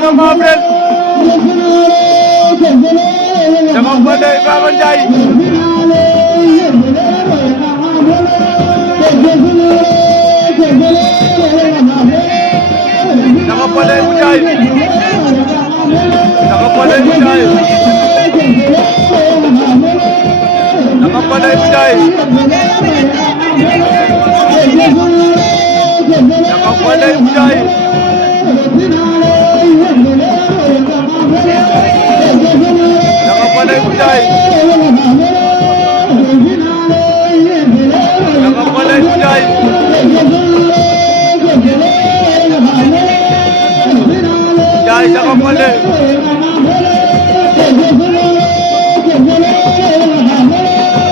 nga Mafrel Jacob Baldé Ibrahima Ndiaye Jacob Baldé bu Ndiaye Jacob Baldé bu Ndiaye Jacob Baldé bu Ndiaye Jacob Baldé bu Ndiaye Jacob Baldé bu Ndiaye Jacob Baldé bu Ndiaye Ndiaye Jacob Baldé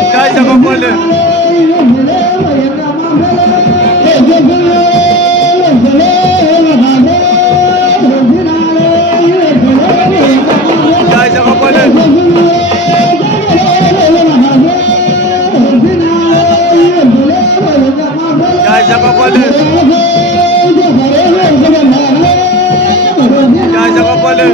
Ndiaye Jacob Baldé Ndiaye Jacob Baldé Ndiaye Jacob Baldé Ndiaye Jacob Baldé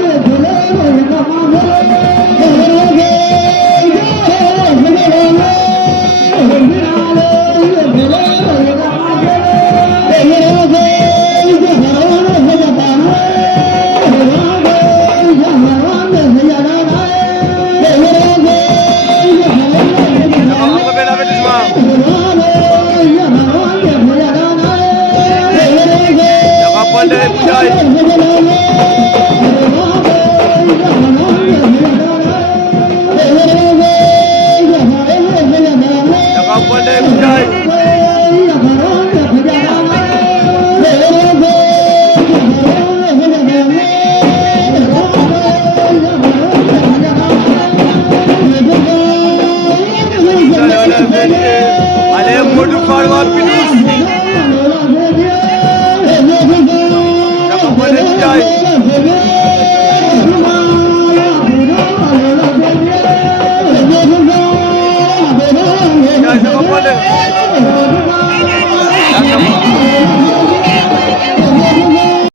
Baldé bu Ndiaye Jacob Baldé bu Ndiaye allez Modou Fall wa Pinous